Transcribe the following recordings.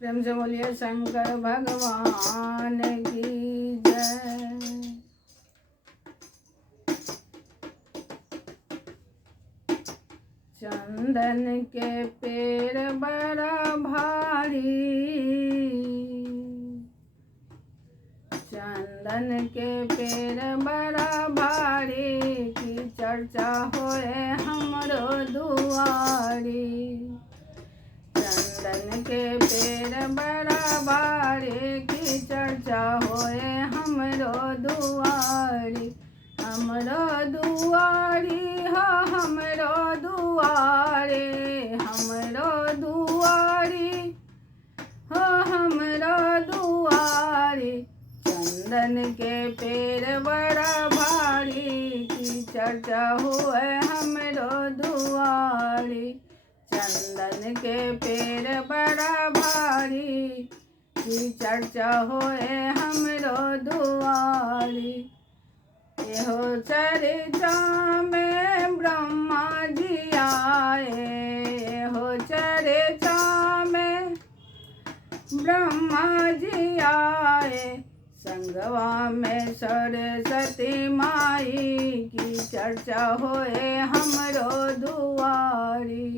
प्रेम से बोलिए शंकर भगवान की जय। चंदन के पेड़ बड़ा भारी, चंदन के पेड़ बड़ा भारी, की चर्चा होए हमरो दुआरी। चंदन के पेड़ बड़ा भारी, की चर्चा होए हमरो दुआरी। हमरो दुआरी हो हमरो दुआरे, हमरो दुआरी हो हमरो दुआरी। चंदन के पेड़ बड़ा भारी, की चर्चा हुए हमरो दुआरी। चंदन के पेड़ बड़ा भारी, की चर्चा होए हमरो दुआरी। एहो चर्चा में ब्रह्मा जी आए, एहो चर्चा में ब्रह्मा जी आए। संगवा में सरस्वती माई, की चर्चा होए हमरो दुआरी।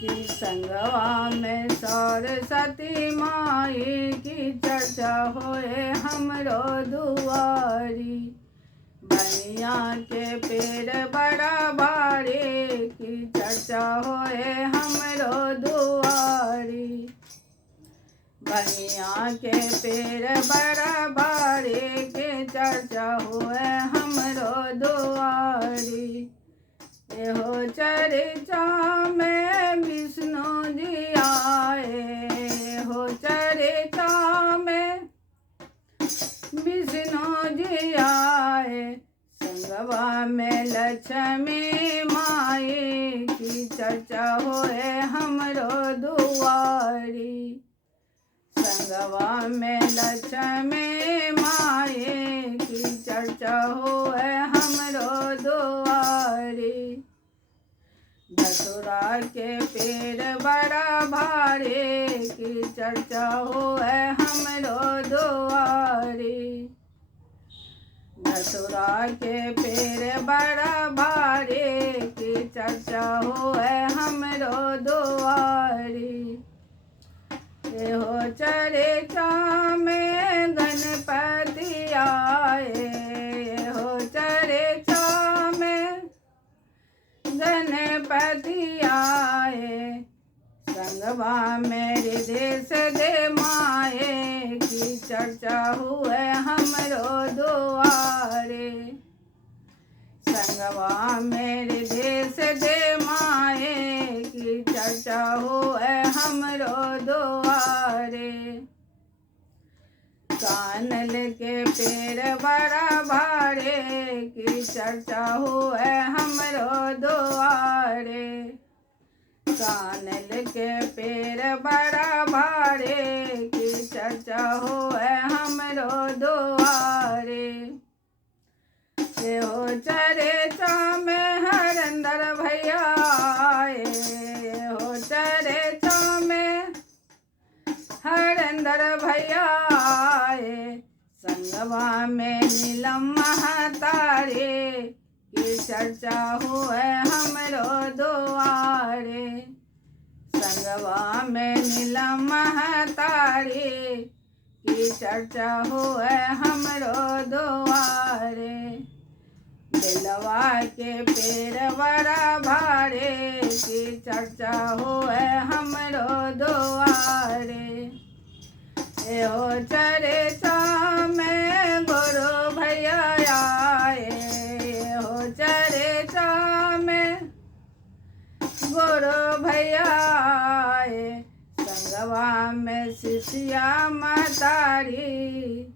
की संगवा में सरस्वती माई, की चर्चा होए हमरो दुआरी। बनिया के पेड़ बड़ा भारी, की चर्चा होए हमरो दुआरी। बनिया के पेड़ बड़ा भारी, की चर्चा हुए हमरो दुआरी। एहो चर्चा में विष्णु जी आए, एहो चर्चा में विष्णु जी आए। संगवा में लक्ष्मी माई, की चर्चा होए हमरो दुआरी। संगवा में लक्ष्मी माई, की चर्चा होए हमरो दुआरी। धतूरा के पेड़ बड़ा भारी, की चर्चा होए हमरो दुआरी। धतूरा के पेड़ बड़ा भारी, की चर्चा होए हमरो दुआरी। एहो चर्चा में गणपति आए, एहो चर्चा में गणपति आए। संगवा में रिदेश दे माए, की चर्चा हुए हमरो दुआरे। संगवा में रिदेश दे माए, की चर्चा हुए हमरो दुआरे। कानल के पेड़ बड़ा भारे, की चर्चा हुए हमरो दुआरे। कानल के पेड़ बड़ा भारे, की चर्चा हुए हमरो दुआरे। एहो चर्चा में हरेंद्र भैया आए, एहो चर्चा में हरेंद्र भैया आए। संगवा में नीलम महतारे, की चर्चा हुए हमरो दुआरे। संगवा में नीलम महतारे, की चर्चा हुए हमरो दुआरे। बेलवा के पेड़ बड़ा भारे, की चर्चा होए हमरो दुआरे। एहो चर्चा में गुरु भैया आए, एहो चर्चा में गुरु भैया आए। संगवा में शिष्या महतारी,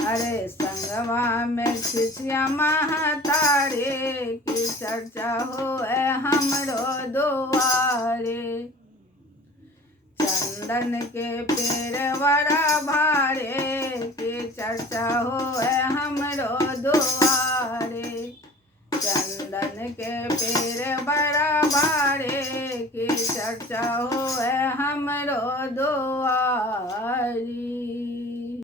अरे संगवा में शिष्या महतारे, की चर्चा होए हमरो दुआरे। चंदन के पेड़ बड़ा भारे, की चर्चा होए हमरो दुआरे। चंदन के पेड़ बड़ा भारे, की चर्चा होए हम हमरो दुआ